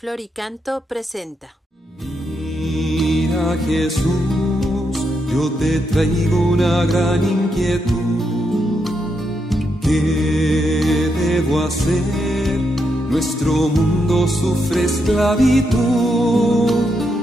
Floricanto presenta. Mira, Jesús, yo te traigo una gran inquietud. ¿Qué debo hacer? Nuestro mundo sufre esclavitud.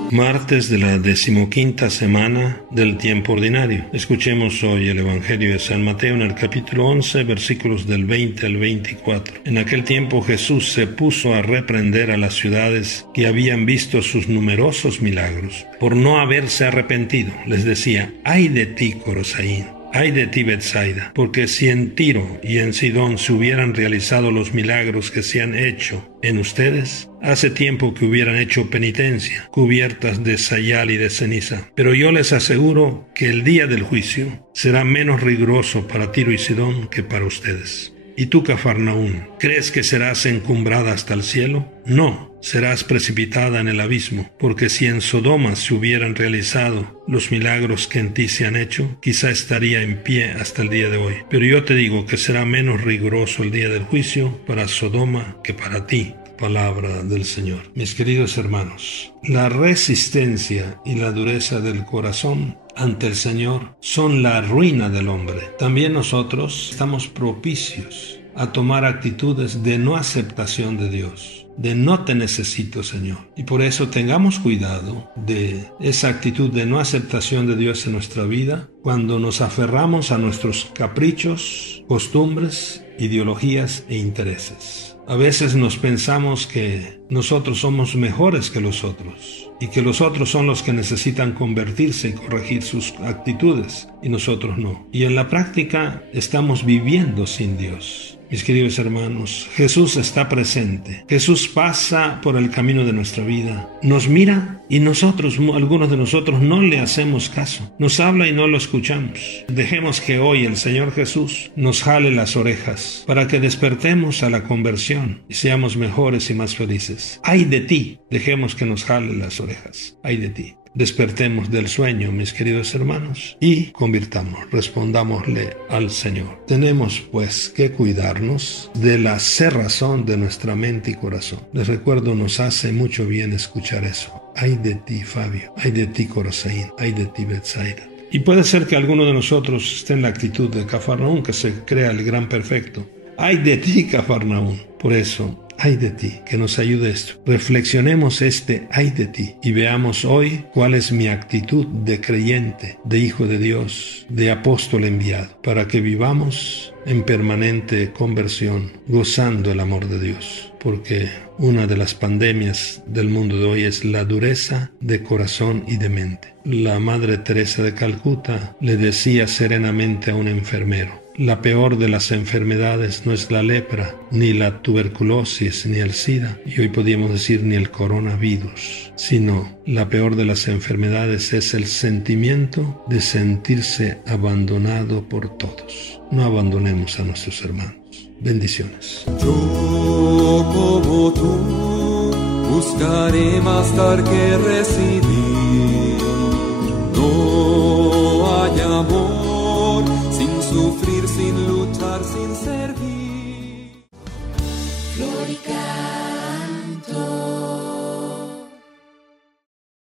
Martes de la 15ª semana del tiempo ordinario. Escuchemos hoy el Evangelio de San Mateo en el capítulo 11, versículos del 20 al 24. En aquel tiempo Jesús se puso a reprender a las ciudades que habían visto sus numerosos milagros, por no haberse arrepentido. Les decía: ¡ay de ti, Corosaín! ¡Ay de ti, Betsaida! Porque si en Tiro y en Sidón se hubieran realizado los milagros que se han hecho en ustedes, hace tiempo que hubieran hecho penitencia, cubiertas de sayal y de ceniza. Pero yo les aseguro que el día del juicio será menos riguroso para Tiro y Sidón que para ustedes. ¿Y tú, Cafarnaún, crees que serás encumbrada hasta el cielo? No, serás precipitada en el abismo, porque si en Sodoma se hubieran realizado los milagros que en ti se han hecho, quizá estaría en pie hasta el día de hoy. Pero yo te digo que será menos riguroso el día del juicio para Sodoma que para ti. Palabra del Señor. Mis queridos hermanos, la resistencia y la dureza del corazón ante el Señor son la ruina del hombre. También nosotros estamos propicios a tomar actitudes de no aceptación de Dios, de no te necesito, Señor. Y por eso tengamos cuidado de esa actitud de no aceptación de Dios en nuestra vida cuando nos aferramos a nuestros caprichos, costumbres, ideologías e intereses. A veces nos pensamos que nosotros somos mejores que los otros y que los otros son los que necesitan convertirse y corregir sus actitudes y nosotros no. Y en la práctica estamos viviendo sin Dios. Mis queridos hermanos, Jesús está presente. Jesús pasa por el camino de nuestra vida. Nos mira y nosotros, algunos de nosotros, no le hacemos caso. Nos habla y no lo escuchamos. Dejemos que hoy el Señor Jesús nos jale las orejas para que despertemos a la conversión y seamos mejores y más felices. ¡Ay de ti! Dejemos que nos jale las orejas. ¡Ay de ti! Despertemos del sueño, mis queridos hermanos, y convirtamos, respondámosle al Señor. Tenemos, pues, que cuidarnos de la cerrazón de nuestra mente y corazón. Les recuerdo, nos hace mucho bien escuchar eso. Ay de ti, Fabio. Ay de ti, Corosaín. Ay de ti, Betsaida. Y puede ser que alguno de nosotros esté en la actitud de Cafarnaún, que se crea el gran perfecto. Ay de ti, Cafarnaún. Por eso, ay de ti, que nos ayude esto. Reflexionemos este ay de ti y veamos hoy cuál es mi actitud de creyente, de hijo de Dios, de apóstol enviado, para que vivamos en permanente conversión, gozando el amor de Dios. Porque una de las pandemias del mundo de hoy es la dureza de corazón y de mente. La Madre Teresa de Calcuta le decía serenamente a un enfermero: la peor de las enfermedades no es la lepra, ni la tuberculosis, ni el SIDA, y hoy podríamos decir ni el coronavirus, sino la peor de las enfermedades es el sentimiento de sentirse abandonado por todos. No abandonemos a nuestros hermanos. Bendiciones. Yo como tú buscaré más dar que recibir.